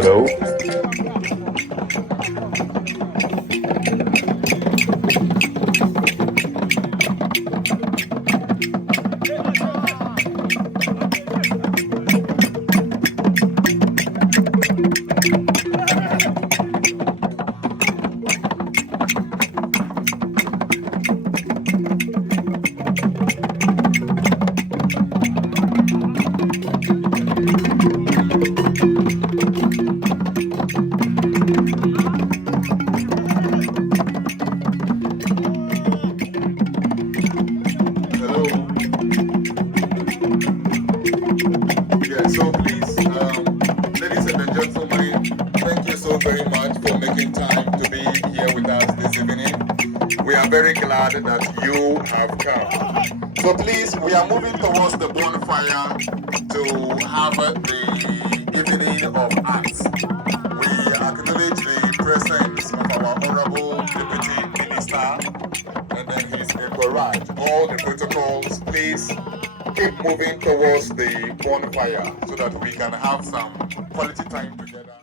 Hello? Hello? Yeah, so please, ladies and gentlemen, thank you so very much for making time to be here with us this evening. We are very glad that you have come. So please, we are moving towards the bonfire to have the evening of arts. We acknowledge the presence of our Honorable Deputy Minister and then his entourage. All the protocols, please keep moving towards the bonfire so that we can have some quality time together.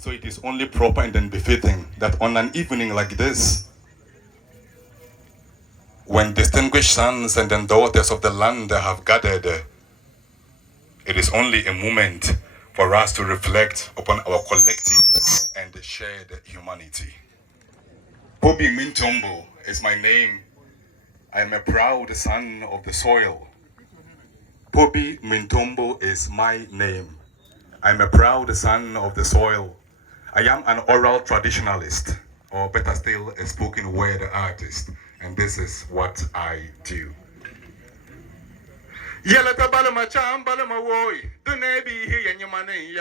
So it is only proper and then befitting that on an evening like this, when distinguished sons and then daughters of the land have gathered, it is only a moment for us to reflect upon our collective and shared humanity. Pobi Mintombo is my name. I am a proud son of the soil. Pobi Mintombo is my name. I am a proud son of the soil. I am an oral traditionalist, or better still, a spoken word artist, and this is what I do. Yala tabalama cham balama woy, dunebi hi yanyamane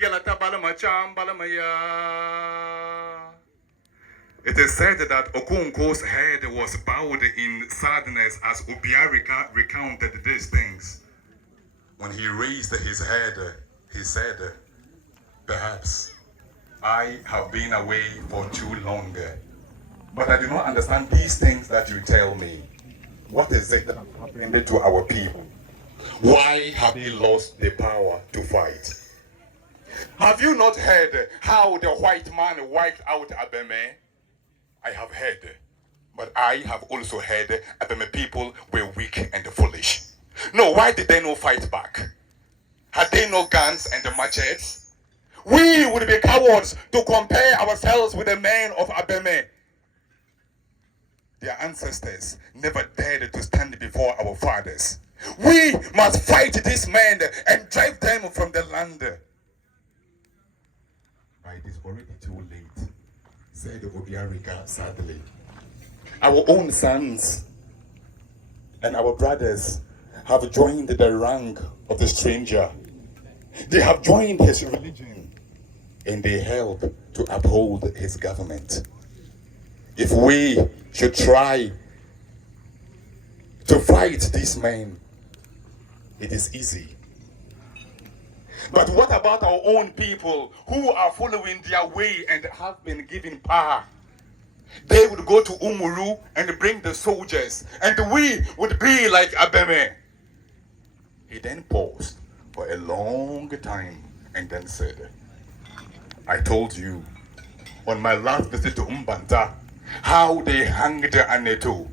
yala tabalama cham balama ya. It is said that Okunko's head was bowed in sadness as Obiarika recounted these things. When he raised his head, he said, perhaps I have been away for too long, but I do not understand these things that you tell me. What is it that has happened to our people? Why have they lost the power to fight? Have you not heard how the white man wiped out Abeme? I have heard, but I have also heard Abeme people were weak and foolish. No, why did they not fight back? Had they no guns and machetes? We would be cowards to compare ourselves with the men of Abeme. Their ancestors never dared to stand before our fathers. We must fight these men and drive them from the land. But it is already too late, said Obiarika sadly. Our own sons and our brothers have joined the rank of the stranger. They have joined his religion and they help to uphold his government. If we should try to fight these men, It is easy. But what about our own people who are following their way and have been given power? They would go to Umuru and bring the soldiers, and we would be like Abeme. He then paused for a long time and then said, I told you on my last visit to Umbanta how they hanged Aneto.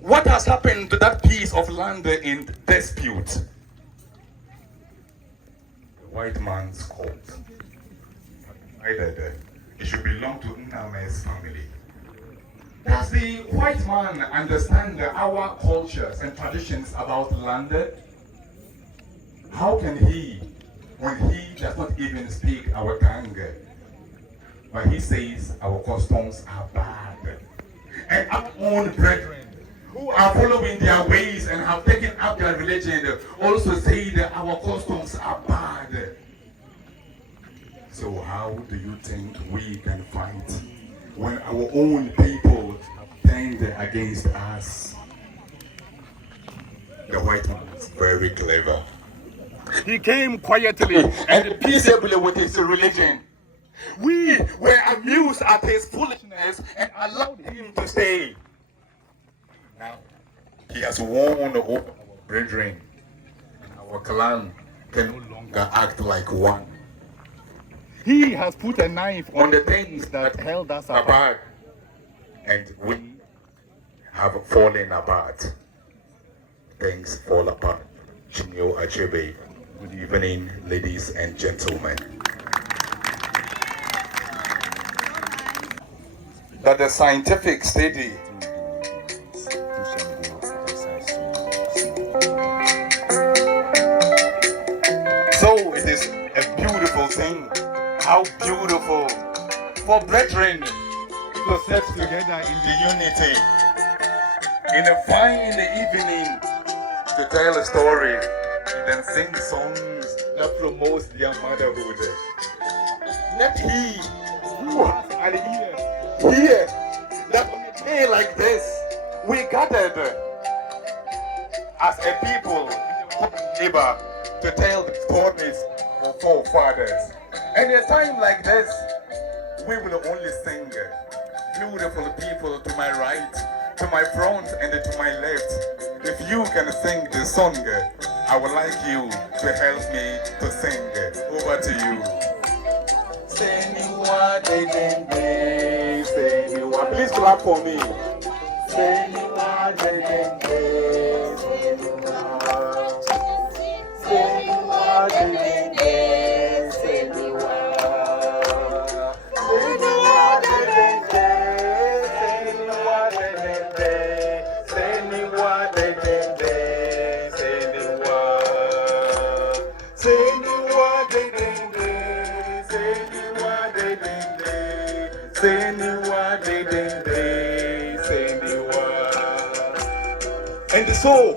What has happened to that piece of land in dispute? The white man's called. Either it should belong to Nname's family. Does the white man understand our cultures and traditions about land? How can he, when he does not even speak our tongue, but he says our customs are bad? And our own brethren who are following their ways and have taken up their religion also say that our customs are bad. So how do you think we can fight when our own people tend against us? The white man is very clever. He came quietly and peaceably with his religion. We were amused at his foolishness and allowed him to stay. Now, he has won over our brethren. Our clan can no longer act like one. He has put a knife on the things that held us apart, and we have fallen apart. Things fall apart. Chinyo Achebe. Good evening, ladies and gentlemen. That the scientific study so it is a beautiful thing. How beautiful for brethren to sit together in the unity in a fine evening to tell a story and then sing songs that promotes their motherhood. Let he who has an ear hear that on a day like this we gathered as a people neighbor to tell the stories of forefathers. And a time like this, we will only sing. Beautiful people to my right, to my front, and to my left. If you can sing the song, I would like you to help me to sing. Over to you. Please clap for me. And so,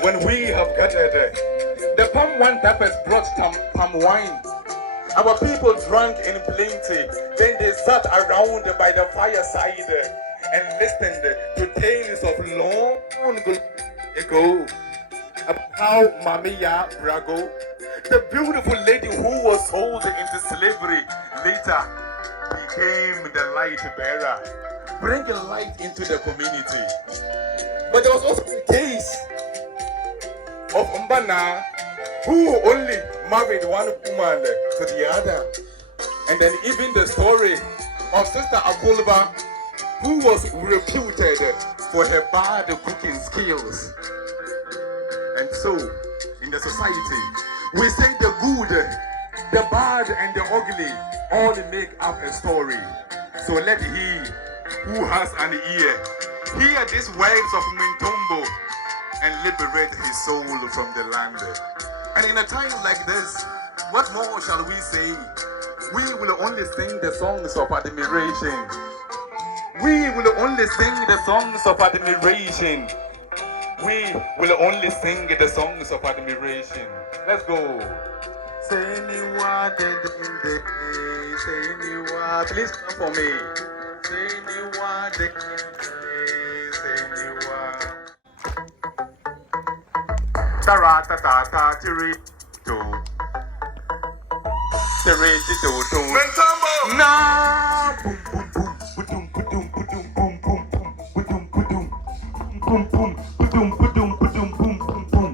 when we have gathered, the palm wine tappers brought palm wine. Our people drank in plenty. Then they sat around by the fireside and listened to tales of long ago about how Mamiya Brago, the beautiful lady who was sold into slavery, later became the light bearer, bringing light into the community. But there was also the case of Mbana, who only married one woman to the other. And then even the story of Sister Akulba, who was reputed for her bad cooking skills. And so, in the society, we say the good, the bad, and the ugly all make up a story. So let he who has an ear hear these words of Mintombo and liberate his soul from the land. And in a time like this, what more shall we say? We will only sing the songs of admiration. We will only sing the songs of admiration. We will only sing the songs of admiration. Let's go. Please come for me. Taratata, tiri, to. Tiri, to, to. Mentambo. Na. Boom, boom, boom. Ba-dum, ba-dum, ba-dum, boom, boom, boom. Ba-dum, ba-dum. Boom, boom, ba-dum, ba-dum, ba-dum, boom, boom, boom.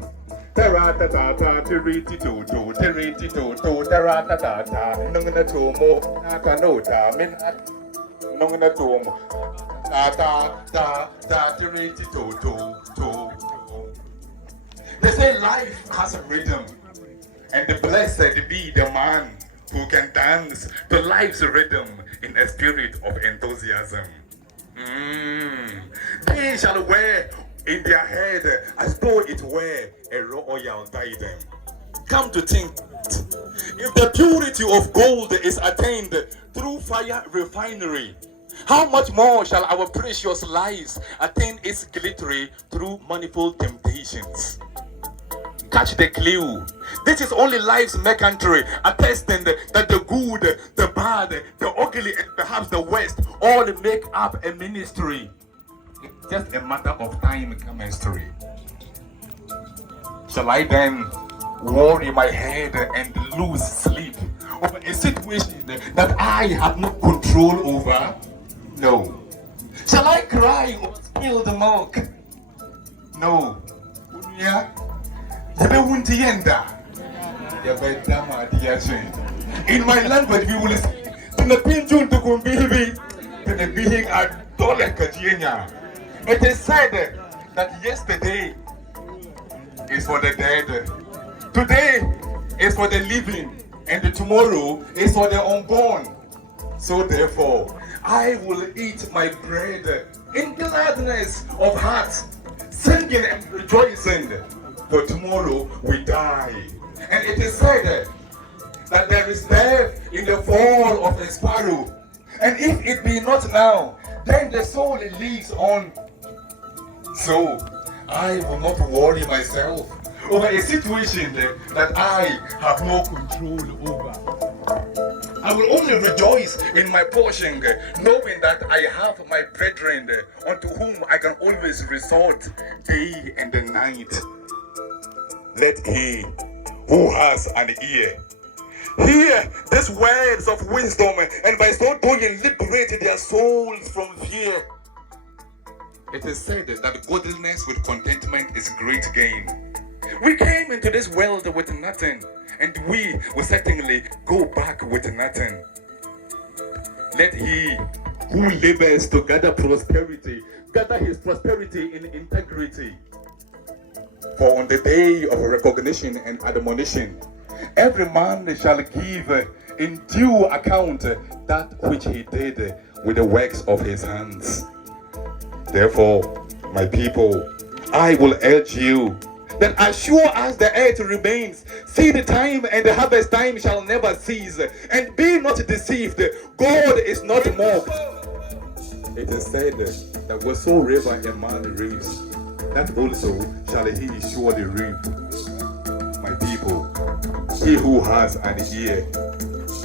Taratata, tiri, to, to. Tiri, to, to. Taratata. Nungana tomo. Naka nota. Minat. Nungana tomo. Tiri, to, to. They say life has a rhythm, and the blessed be the man who can dance to life's rhythm in a spirit of enthusiasm. They shall wear in their head as though it were a royal diadem. Come to think, if the purity of gold is attained through fire refinery, how much more shall our precious lives attain its glittery through manifold temptations? Catch the clue. This is only life's mercantry, attesting that the good, the bad, the ugly, and perhaps the worst all make up a ministry. It's just a matter of time chemistry. Shall I then worry my head and lose sleep over a situation that I have no control over? No. Shall I cry or spill the milk? No. Yeah. In my language, we will say, it is said that yesterday is for the dead, today is for the living, and tomorrow is for the unborn. So therefore, I will eat my bread in gladness of heart, singing and rejoicing. For tomorrow we die. And it is said that there is death in the fall of a sparrow. And if it be not now, then the soul lives on. So I will not worry myself over a situation that I have no control over. I will only rejoice in my portion, knowing that I have my brethren unto whom I can always resort day and night. Let he who has an ear hear these words of wisdom, and by so doing liberate their souls from fear. It is said that godliness with contentment is great gain. We came into this world with nothing, and we will certainly go back with nothing. Let he who labors to gather prosperity gather his prosperity in integrity. For on the day of recognition and admonition, every man shall give in due account that which he did with the works of his hands. Therefore, my people, I will urge you that as sure as the earth remains, seed time and the harvest time shall never cease. And be not deceived, God is not mocked. It is said that whatsoever a man reaps, that also shall he surely reap. My people, he who has an ear,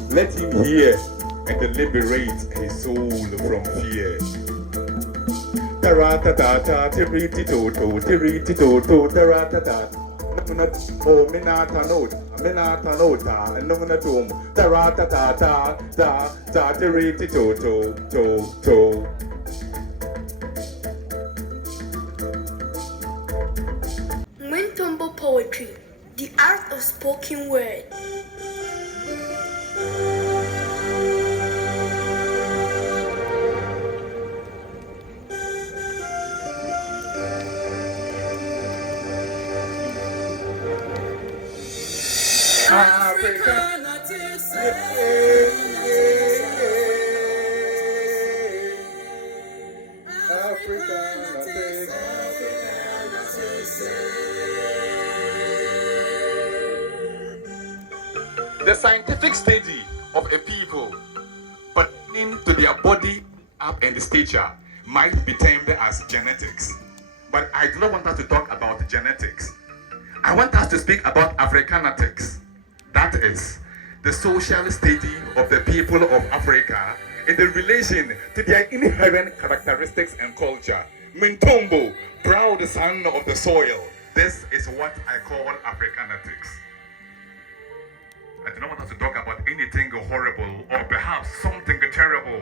let him hear and liberate his soul from fear. Taratata, tiriti-toto, tiriti-toto, taratata. Oh, minata nota, nungana tum, taratata, ta, tiriti-toto, to. Mentambo poetry, the art of spoken word. Africa, The scientific study of a people pertaining to their body up and stature might be termed as genetics. But I do not want us to talk about genetics. I want us to speak about Africanatics. That is, the social study of the people of Africa in the relation to their inherent characteristics and culture. Mintombo, proud son of the soil. This is what I call Africanatics. I do not want us to talk about anything horrible or perhaps something terrible.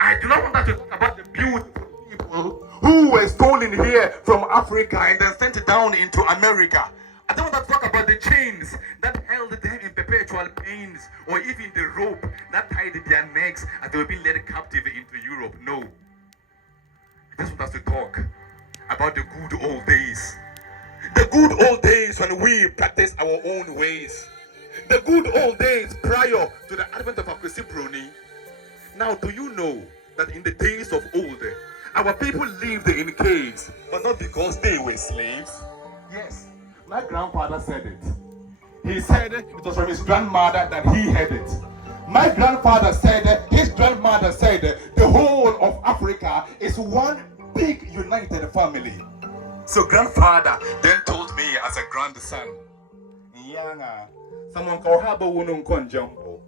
I do not want us to talk about the beautiful people who were stolen here from Africa and then sent down into America. I don't want to talk about the chains that held them in perpetual pains, or even the rope that tied their necks as they were being led captive into Europe. No. I just want us to talk about the good old days. The good old days when we practiced our own ways. The good old days prior to the advent of Akwesibroni. Now, do you know that in the days of old, our people lived in caves, but not because they were slaves? Yes, my grandfather said it. He said it was from his grandmother that he had it. My grandfather said, his grandmother said, the whole of Africa is one big united family. So grandfather then told me as a grandson, Nyanga, someone called Habo Wunun Konjambo.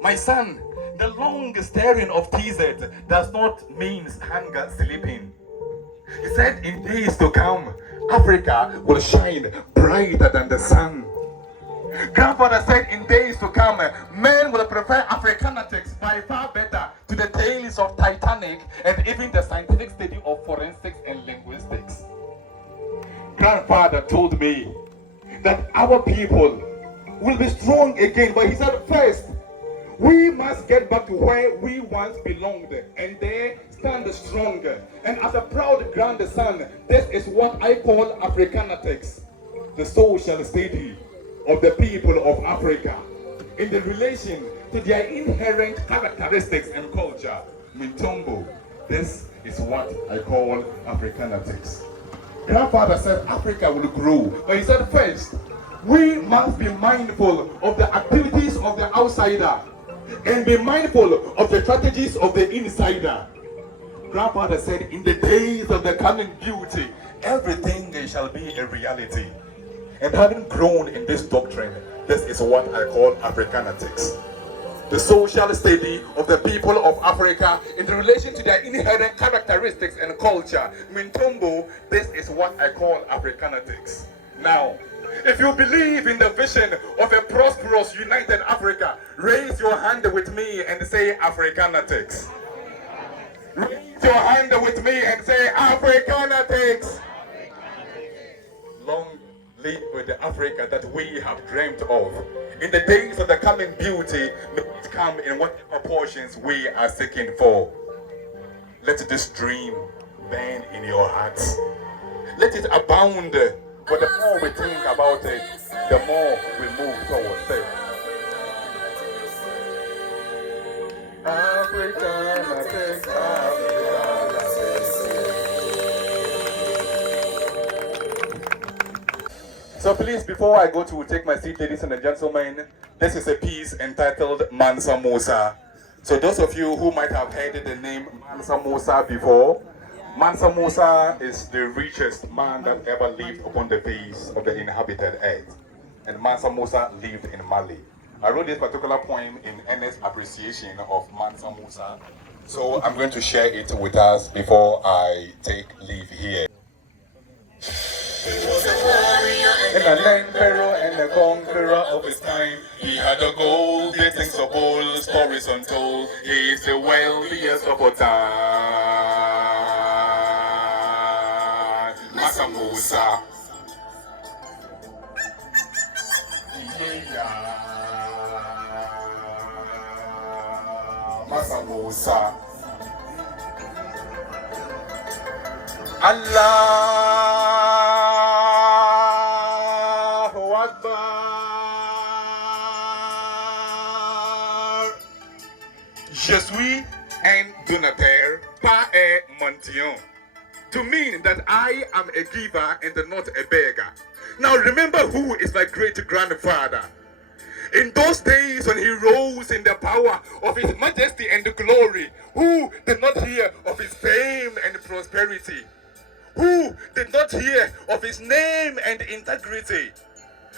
My son, the long staring of TZ does not mean hunger sleeping. He said in days to come, Africa will shine brighter than the sun. Grandfather said in days to come, men will prefer Africanatics by far better to the tales of Titanic and even the scientific study of forensics and linguistics. Grandfather told me that our people will be strong again, but he said first, we must get back to where we once belonged and there stand stronger. And as a proud grandson, this is what I call Africanatics, the social study of the people of Africa in the relation to their inherent characteristics and culture. Mintombo, this is what I call Africanatics. Grandfather said Africa will grow, but he said first, we must be mindful of the activities of the outsider and be mindful of the strategies of the insider. Grandfather said, in the days of the coming beauty, everything shall be a reality. And having grown in this doctrine, this is what I call Africanatics. The social study of the people of Africa in relation to their inherent characteristics and culture. Mintombo, this is what I call Africanatics. Now, if you believe in the vision of a prosperous, united Africa, raise your hand with me and say Africanatics. Raise your hand with me and say Africanatics. Long live with the Africa that we have dreamt of. In the days of the coming beauty, may it come in whatever portions we are seeking for. Let this dream burn in your hearts. Let it abound. But the more we think about it, the more we move towards it. Africanatics, Africanatics. So please, before I go to take my seat, ladies and gentlemen, this is a piece entitled Mansa Musa. So those of you who might have heard the name Mansa Musa before, Mansa Musa is the richest man that ever lived upon the face of the inhabited earth. And Mansa Musa lived in Mali. I wrote this particular poem in earnest appreciation of Mansa Musa. So I'm going to share it with us before I take leave here. And an emperor and a conqueror of his time. He had a goal, did things so bold, stories untold. He is the wealthiest of all time. Mansa Musa. Mansa Musa. Allahu Akbar. Je suis un donateur, pas un mendiant. To mean that I am a giver and not a beggar. Now remember who is my great-grandfather. In those days when he rose in the power of his majesty and glory, who did not hear of his fame and prosperity? Who did not hear of his name and integrity?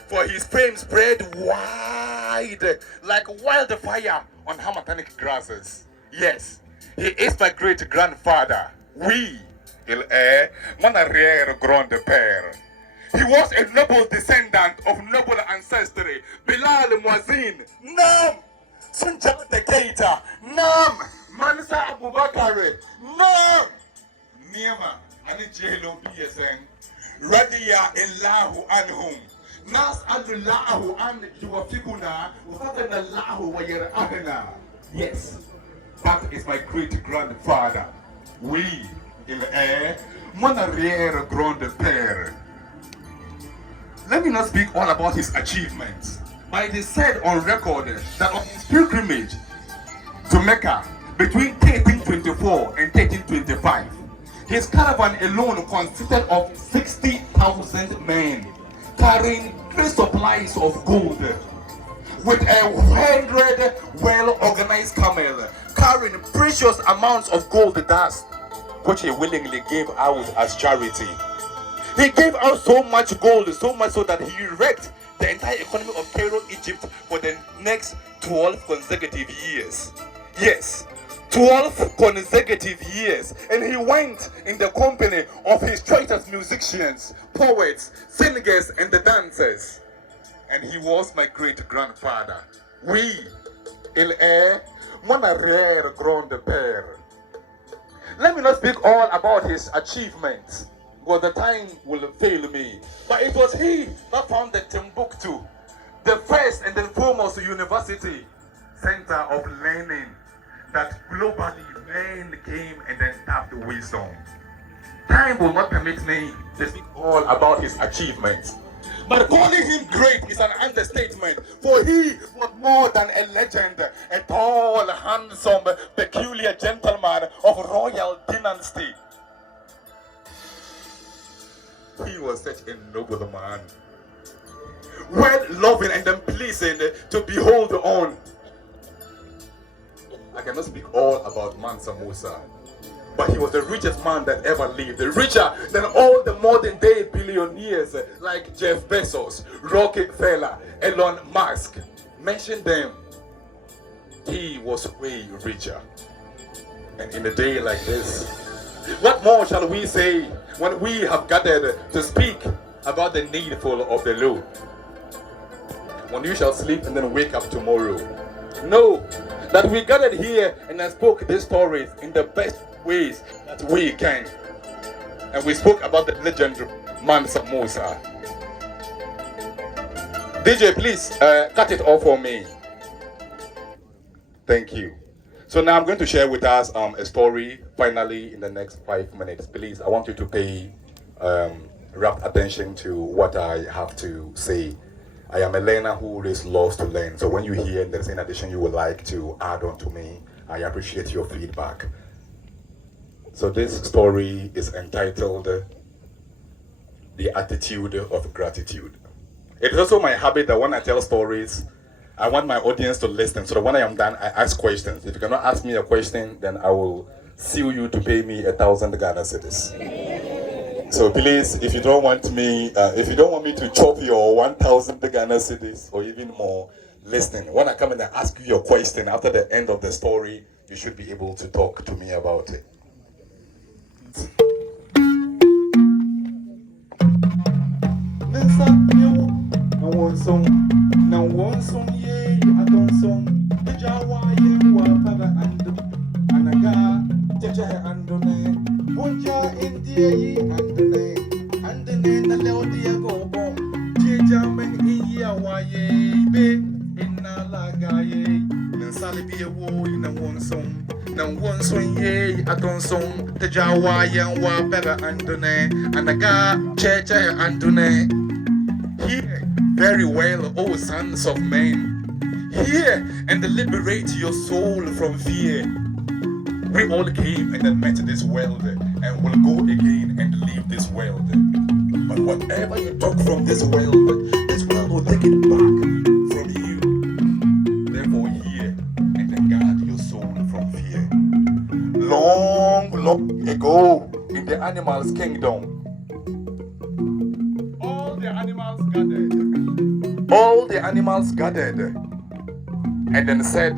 For his fame spread wide like wildfire on Hamatanic grasses. Yes, he is my great-grandfather. Oui, il est mon arrière-grand-père. He was a noble descendant of noble ancestry. Bilal Muazzin, Nam, Sunjata Keita, Nam, Mansa Abubakar, Nam, Niema, Ani Jelo BSN, Radia Illahu Anhum, Nas Adullahu An Yuafikuna, Wafatanallahu Wayarahana. Yes, that is my great grandfather. Oui, il est mon arrière grand-père. Let me not speak all about his achievements, but it is said on record that on his pilgrimage to Mecca between 1324 and 1325, his caravan alone consisted of 60,000 men carrying great supplies of gold, with 100 well-organized camels carrying precious amounts of gold dust, which he willingly gave out as charity. He gave out so much gold, so much so that he wrecked the entire economy of Cairo, Egypt for the next 12 consecutive years. Yes, 12 consecutive years. And he went in the company of his choicest musicians, poets, singers, and the dancers. And he was my great-grandfather. Oui, il est mon arrière-grand-père. Let me not speak all about his achievements, because the time will fail me. But it was he that founded Timbuktu, the first and the foremost university center of learning that globally men came and then tapped wisdom. Time will not permit me to speak all about his achievements. But calling him great is an understatement, for he was more than a legend, a tall, handsome, peculiar gentleman of royal dynasty. He was such a noble man, well loving and then pleasing to behold on. I cannot speak all about Mansa Musa, but he was the richest man that ever lived, richer than all the modern day billionaires like Jeff Bezos, Rockefeller, Elon Musk. Mention them. He was way richer. And in a day like this, what more shall we say when we have gathered to speak about the needful of the Lord? When you shall sleep and then wake up tomorrow, know that we gathered here and I spoke these stories in the best ways that we can. And we spoke about the legendary Mansa Musa. DJ, please cut it off for me. Thank you. So now I'm going to share with us a story finally in the next 5 minutes. Please, I want you to pay rapt attention to what I have to say. I am a learner who always loves to learn. So when you hear there's an addition you would like to add on to me, I appreciate your feedback. So this story is entitled The Attitude of Gratitude. It is also my habit that when I tell stories, I want my audience to listen, so that when I am done, I ask questions. If you cannot ask me a question, then I will sue you to pay me 1,000 Ghana cedis. So please, if you don't want me to chop your 1,000 Ghana cedis or even more, listen. When I come and I ask you your question after the end of the story, you should be able to talk to me about it. Hear very well, O sons of men, hear and liberate your soul from fear. We all came and then met this world and will go again and leave this world. But whatever you took from this world will take it back from you. Therefore hear and then guard your soul from fear. Long, long ago in the animals' kingdom, all the animals gathered and then said,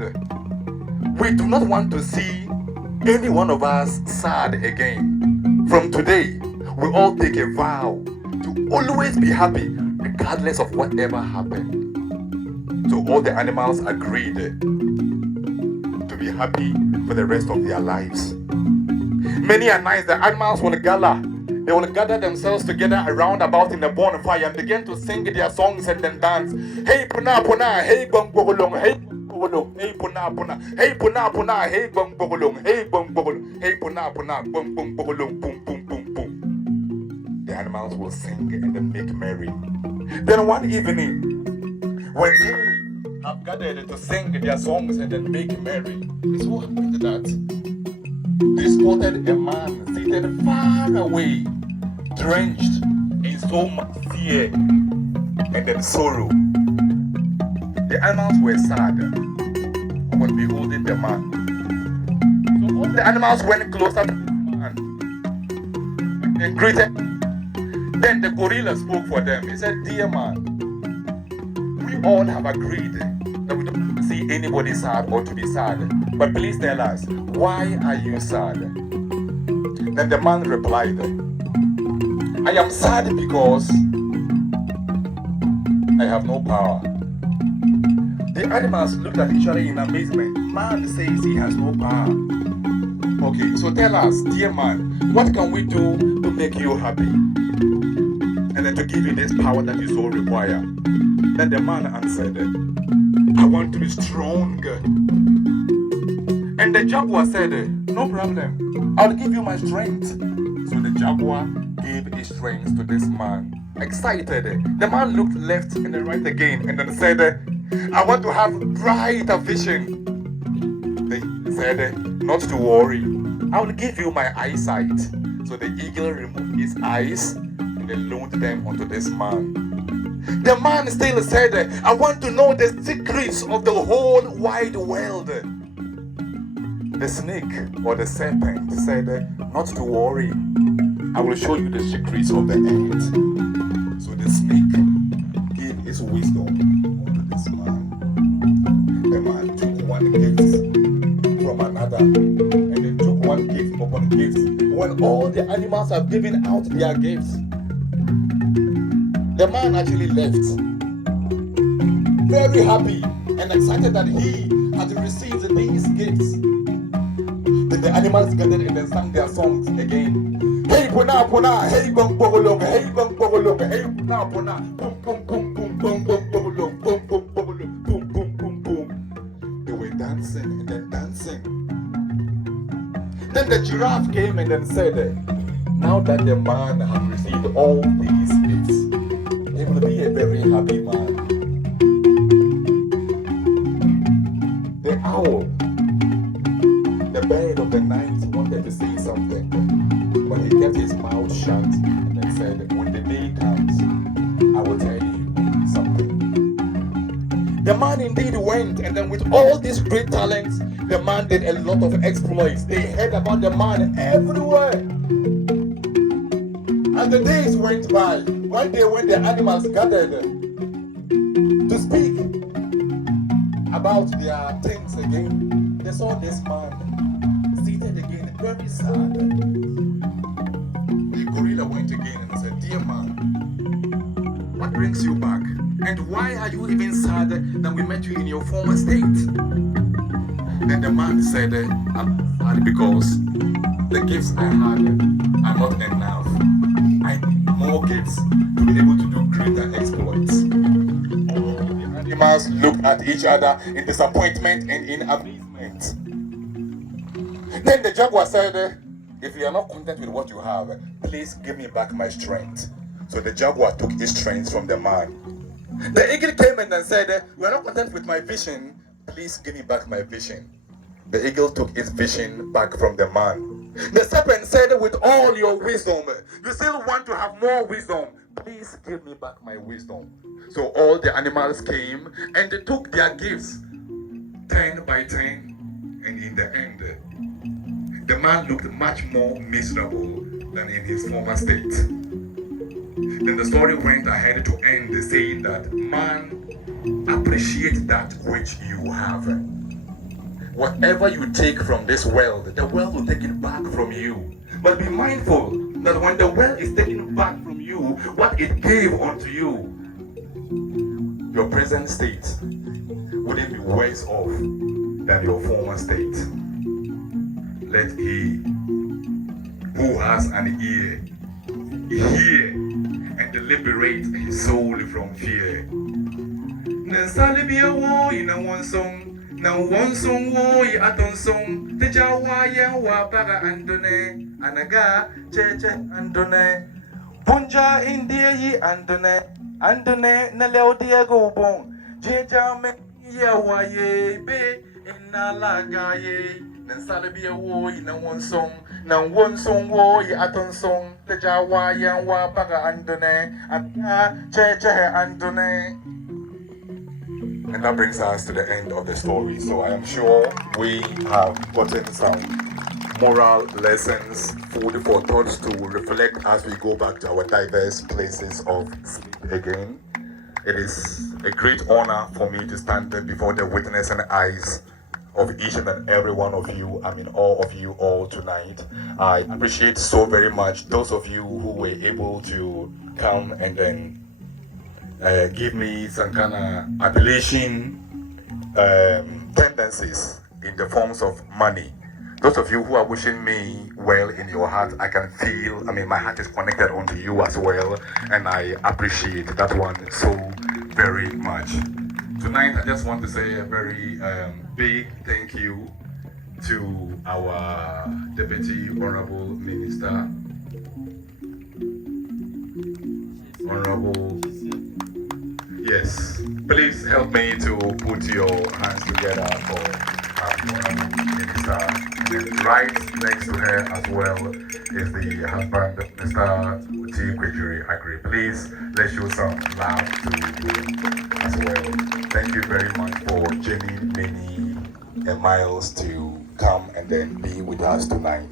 we do not want to see any one of us sad again. From today, we all take a vow to Always be happy, regardless of whatever happened. So all the animals agreed to be happy for the rest of their lives. Many a night the animals will gather. They will gather themselves together around about in the bonfire and begin to sing their songs and then dance. Hey puna puna, hey bong bogolong, hey bogolong, hey puna puna, hey puna puna, hey bong bogolong, hey bong bogolong, hey puna puna, bong bong bogolong, boom boom boom boom. The animals will sing and then make merry. Then one evening, when they have gathered to sing their songs and then make merry, it's what happened that they spotted a man seated far away, drenched in so much fear and then sorrow. The animals were sad upon beholding the man. So all the animals went closer to the man and greeted. Then the gorilla spoke for them. He said, "Dear man, we all have agreed that we don't see anybody sad or to be sad. But please tell us, why are you sad?" Then the man replied, "I am sad because I have no power." The animals looked at each other in amazement. Man says he has no power. Okay, so tell us, dear man, what can we do to make you happy? And then to give you this power that you so require. Then the man answered, "I want to be strong." And the jaguar said, "No problem, I'll give you my strength." So the jaguar gave his strength to this man. Excited, the man looked left and then right again and then said, "I want to have brighter vision." They said, "Not to worry, I will give you my eyesight." So the eagle removed his eyes and then loaned them onto this man. The man still said, "I want to know the secrets of the whole wide world." The snake or the serpent said, "Not to worry, I will show you the secrets of the earth." So the snake gave his wisdom unto this man. The man took one gift from another and then took one gift upon gift. When all the animals have given out their gifts, the man actually left very happy and excited that he had received these gifts. Then the animals gathered and then sang their songs again. Hey puna puna, hey bong bogolong, hey bong bogolong, hey puna puna, boom boom boom boom boom boom bogolong, boom boom bogolong, boom boom boom boom. They were dancing and then dancing. Then the giraffe came and then said, "Now that the man had received all these gifts, he will be a very happy man." The owl, the bird of the night, wanted to say something, but he kept his mouth shut and then said, "When the day comes, I will tell you something." The man indeed went, and then with all these great talents, the man did a lot of exploits. They heard about the man everywhere. And the days went by. One day when the animals gathered to speak about their things again, they saw this man seated again, very sad. The gorilla went again and said, "Dear man, what brings you back? And why are you even sadder than we met you in your former state?" Then the man said, "I'm sad because the gifts I had are not enough. I need more gifts to be able to do greater exploits." The animals looked at each other in disappointment and in amazement. Then the jaguar said, "If you are not content with what you have, please give me back my strength." So the jaguar took his strength from the man. The eagle came in and said, "You are not content with my vision, please give me back my vision." The eagle took his vision back from the man. The serpent said, "With all your wisdom, you still want to have more wisdom, please give me back my wisdom." So all the animals came and they took their gifts 10 by 10, and in the end, the man looked much more miserable than in his former state. Then the story went ahead to end saying that, "Man, appreciate that which you have. Whatever you take from this world, the world will take it back from you. But be mindful that when the world is taken back from you, you what it gave unto you, your present state wouldn't be worse off than your former state. Let he who has an ear hear and deliberate his soul from fear. Nansalibia wo ina one song, na one song wo I aton song, the Jawayan wa para andone, anaga cheche andone, bunja india yi andone na leo diego bon, jeja me ya wa ye be inalaga ye. Nansalibia wo ina one song, na one song wo I aton song, the Jawayan wa para andone, anaga cheche andone. And that brings us to the end of the story. So I am sure we have gotten some moral lessons, food for thoughts to reflect as we go back to our diverse places of sleep again. It is a great honor for me to stand there before the witness and eyes of each and every one of you. I mean, all of you all tonight. I appreciate so very much those of you who were able to come and then give me some kind of appellation tendencies in the forms of money. Those of you who are wishing me well in your heart, I can feel, I mean, my heart is connected onto you as well, and I appreciate that one so very much. Tonight, I just want to say a very big thank you to our Deputy Honorable Minister, Honorable. Yes, please help me to put your hands together for Honorable Minister. And right next to her as well is the husband, Mr. T. Kwejuri Agri. Please, let's show some love to him as well. Thank you very much for journeying many miles to come and then be with us tonight.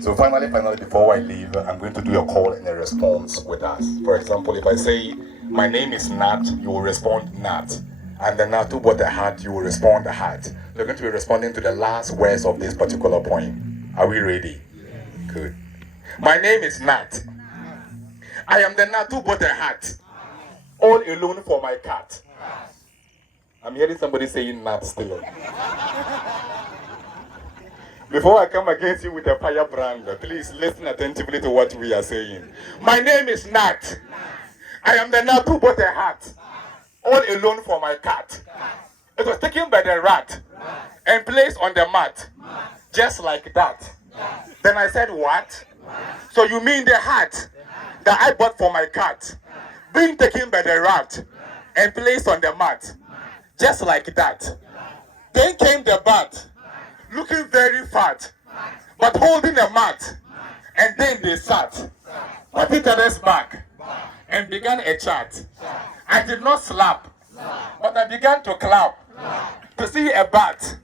So finally, before I leave, I'm going to do a call and a response with us. For example, if I say, my name is Nat, you will respond Nat. And then Nat, who bought a hat, you will respond a hat. We're going to be responding to the last words of this particular poem. Are we ready? Yes. Good. My name is Nat. I am the Nat who bought a hat. All alone for my cat. I'm hearing somebody saying Nat still. Before I come against you with a firebrand, please listen attentively to what we are saying. My name is Nat. I am the Nat who bought a hat. All alone for my cat. It was taken by the rat and placed on the mat. Just like that. Then I said, what? So you mean the hat that I bought for my cat being taken by the rat and placed on the mat? Just like that. Then came the bat, looking very fat, but holding a mat. And then they sat on each other's back and began a chat. I did not slap, but I began to clap to see a bat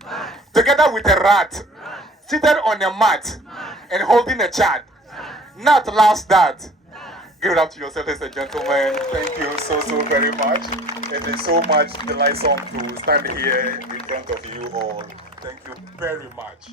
together with a rat seated on a mat and holding a chat. Not last that. Give it up to yourself, ladies and gentlemen. Thank you so very much. It is so much delightsome to stand here in front of you all. Thank you very much.